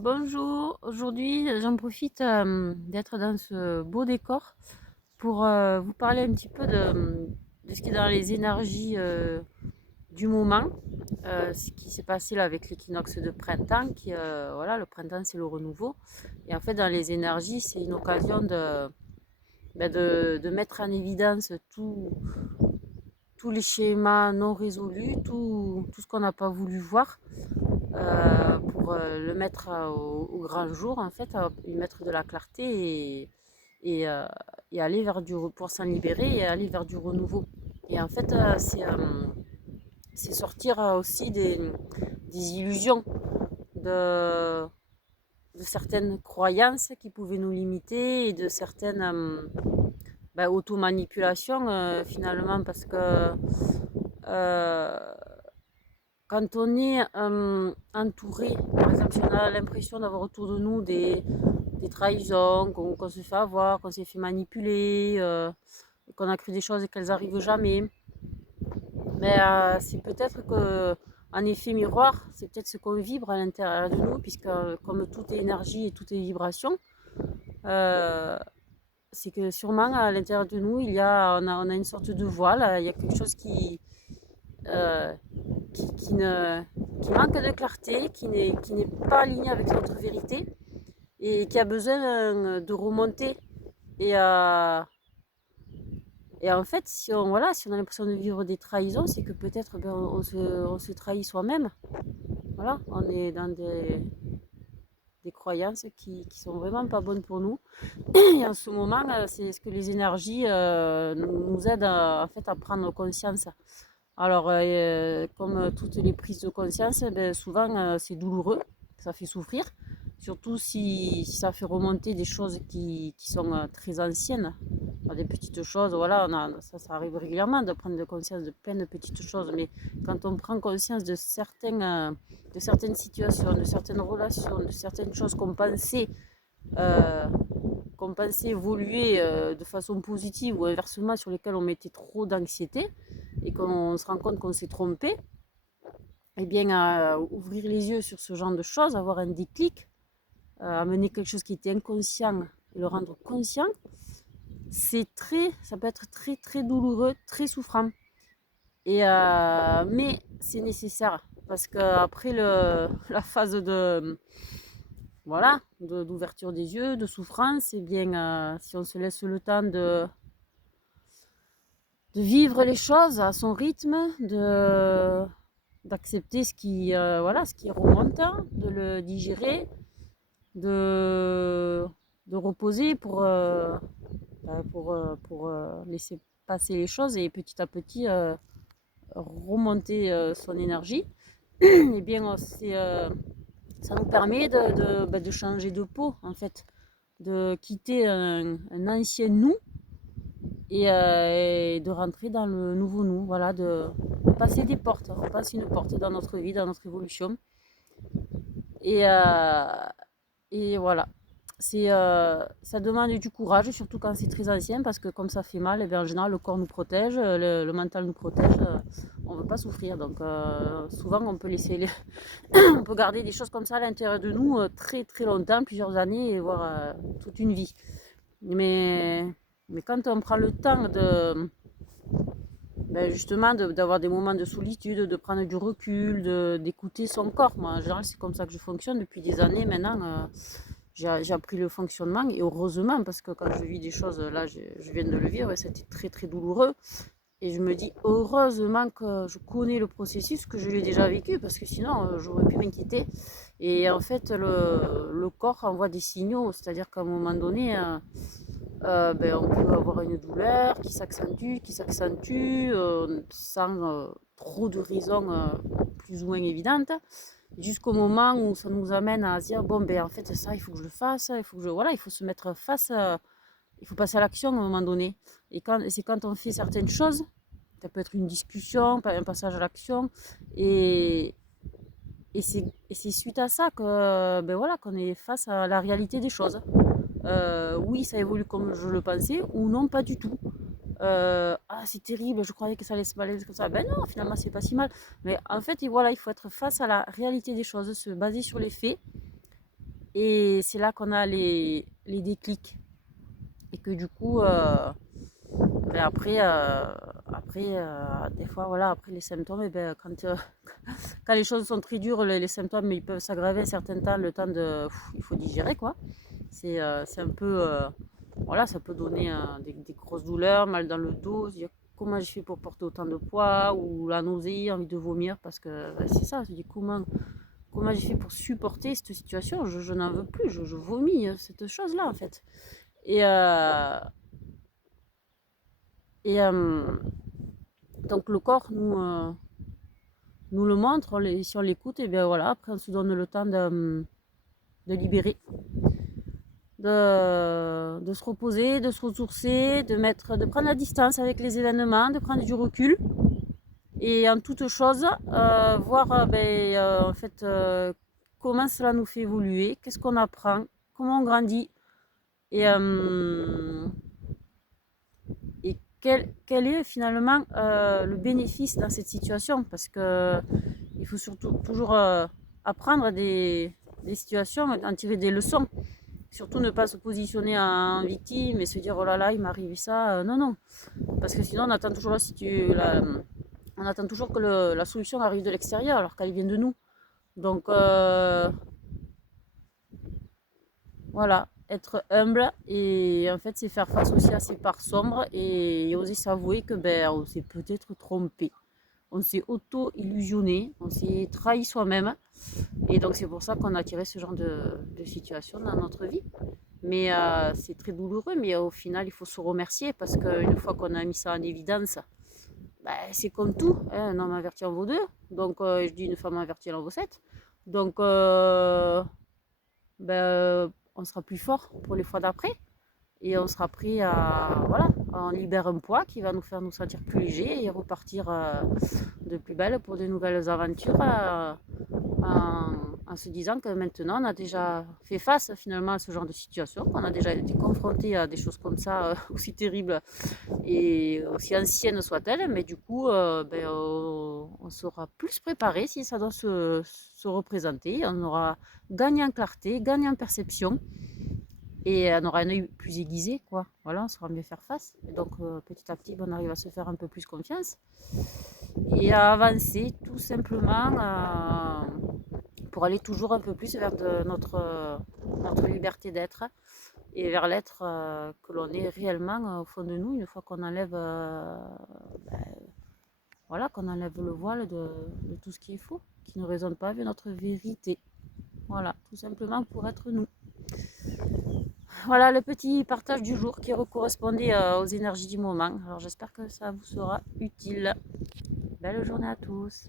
Bonjour, aujourd'hui j'en profite d'être dans ce beau décor pour vous parler un petit peu de ce qui est dans les énergies du moment, ce qui s'est passé là avec l'équinoxe de printemps, voilà, le printemps c'est le renouveau, et en fait dans les énergies c'est une occasion de mettre en évidence tous les schémas non résolus, tout ce qu'on n'a pas voulu voir pour le mettre au grand jour, en fait, y mettre de la clarté et, euh, et aller vers pour s'en libérer et aller vers du renouveau. Et en fait, c'est sortir aussi des illusions, de, de certaines croyances qui pouvaient nous limiter et de certaines automanipulations finalement, parce que euh, quand on est entouré, par exemple, si on a l'impression d'avoir autour de nous des trahisons, qu'on se fait avoir, qu'on s'est fait manipuler, qu'on a cru des choses et qu'elles n'arrivent jamais, mais c'est peut-être que, en effet miroir, c'est peut-être ce qu'on vibre à l'intérieur de nous, puisque comme tout est énergie et tout est vibration, euh, c'est que sûrement à l'intérieur de nous, on a une sorte de voile, il y a quelque chose euh, qui ne, qui manque de clarté, qui n'est pas aligné avec notre vérité et qui a besoin de remonter. Et, euh, et en fait, si on a l'impression de vivre des trahisons, c'est que peut-être on se trahit soi-même. Voilà, on est dans des croyances qui sont vraiment pas bonnes pour nous. Et en ce moment, c'est ce que les énergies nous aident en fait, à prendre conscience. Alors, comme toutes les prises de conscience, ben, souvent c'est douloureux, ça fait souffrir, surtout si ça fait remonter des choses qui sont très anciennes. Des petites choses, voilà, ça arrive régulièrement de prendre conscience de plein de petites choses, mais quand on prend conscience de certaines situations, de certaines relations, de certaines choses euh, qu'on pensait évoluer de façon positive ou inversement sur lesquelles on mettait trop d'anxiété et qu'on se rend compte qu'on s'est trompé, eh bien, ouvrir les yeux sur ce genre de choses, avoir un déclic, amener quelque chose qui était inconscient et le rendre conscient, ça peut être très très douloureux, très souffrant. Mais c'est nécessaire parce qu'après la phase voilà, d'ouverture des yeux, de souffrance, eh bien, si on se laisse le temps de vivre les choses à son rythme, d'accepter voilà, ce qui remonte, de le digérer, de, de reposer pour laisser passer les choses et petit à petit remonter son énergie. Et bien, ça nous permet de changer de peau, en fait, de quitter un ancien nous et de rentrer dans le nouveau nous, voilà, de passer des portes. On passe une porte dans notre vie, dans notre évolution. Et, euh, et voilà. Ça demande du courage, surtout quand c'est très ancien, parce que comme ça fait mal, et bien, en général, le corps nous protège, le mental nous protège, on ne veut pas souffrir. Donc souvent, on peut garder des choses comme ça à l'intérieur de nous très très longtemps, plusieurs années, et voire toute une vie. Mais, mais quand on prend le temps justement d'avoir des moments de solitude, de prendre du recul, d'écouter son corps. Moi, en général, c'est comme ça que je fonctionne depuis des années maintenant. J'ai appris le fonctionnement et heureusement parce que quand je vis des choses, là je viens de le vivre et c'était très très douloureux. Et je me dis heureusement que je connais le processus, que je l'ai déjà vécu parce que sinon j'aurais pu m'inquiéter. Et en fait, le corps envoie des signaux, c'est-à-dire qu'à un moment donné, on peut avoir une douleur qui s'accentue sans trop de raisons plus ou moins évidentes, jusqu'au moment où ça nous amène à se dire bon ben en fait ça il faut que je le fasse, voilà, il faut se mettre face, il faut passer à l'action à un moment donné. Et c'est quand on fait certaines choses, ça peut être une discussion, un passage à l'action, et, et c'est suite à ça que ben voilà qu'on est face à la réalité des choses. Oui, ça évolue comme je le pensais, ou non, pas du tout. Ah, c'est terrible, je croyais que ça allait se balader comme ça. Ben non, finalement, c'est pas si mal. Mais en fait, et voilà, il faut être face à la réalité des choses, se baser sur les faits Et c'est là qu'on a les déclics. Et que du coup, ben après, des fois, voilà, après les symptômes, et ben, quand les choses sont très dures, les symptômes ils peuvent s'aggraver un certain temps, le temps de. Il faut digérer, quoi. C'est un peu. Voilà, ça peut donner des grosses douleurs, mal dans le dos, se dire comment je fais pour porter autant de poids, ou la nausée, envie de vomir, parce que ben, c'est ça, je dis comment j'ai fait pour supporter cette situation, je n'en veux plus, je vomis cette chose-là, en fait. Et, et donc le corps nous le montre, si on l'écoute, et bien voilà, après on se donne le temps de libérer, de se reposer, de se ressourcer, de prendre la distance avec les événements, de prendre du recul. Et en toute chose, voir en fait, comment cela nous fait évoluer, qu'est-ce qu'on apprend, comment on grandit, et, quel est finalement le bénéfice dans cette situation. Parce que il faut surtout toujours apprendre des situations, en tirer des leçons. Surtout ne pas se positionner en victime et se dire oh là là, il m'est arrivé ça. Non, non. Parce que sinon, on attend toujours, on attend toujours que la solution arrive de l'extérieur alors qu'elle vient de nous. Donc voilà, être humble et en fait, c'est faire face aussi à ses parts sombres et oser s'avouer que ben, on s'est peut-être trompé. On s'est auto-illusionné, on s'est trahi soi-même. Et donc, c'est pour ça qu'on a tiré ce genre de situation dans notre vie. Mais c'est très douloureux, mais au final, il faut se remercier parce qu'une fois qu'on a mis ça en évidence, ben, c'est comme tout. Hein, un homme averti en vaut deux. Donc, je dis une femme avertie en vaut sept. Donc, on sera plus fort pour les fois d'après. Et on sera prêt à. Voilà, on libère un poids qui va nous faire nous sentir plus légers et repartir de plus belle pour de nouvelles aventures en, en se disant que maintenant on a déjà fait face finalement à ce genre de situation, qu'on a déjà été confronté à des choses comme ça aussi terribles et aussi anciennes soient-elles, mais du coup on sera plus préparé si ça doit se représenter, on aura gagné en clarté, gagné en perception et on aura un œil plus aiguisé, quoi. Voilà, on saura mieux faire face. Et donc petit à petit, on arrive à se faire un peu plus confiance et à avancer tout simplement pour aller toujours un peu plus vers notre liberté d'être et vers l'être que l'on est réellement au fond de nous une fois qu'on enlève, ben, voilà, qu'on enlève le voile de tout ce qui est faux, qui ne résonne pas avec notre vérité. Voilà, tout simplement pour être nous. Voilà le petit partage du jour qui correspondait aux énergies du moment. Alors j'espère que ça vous sera utile. Belle journée à tous.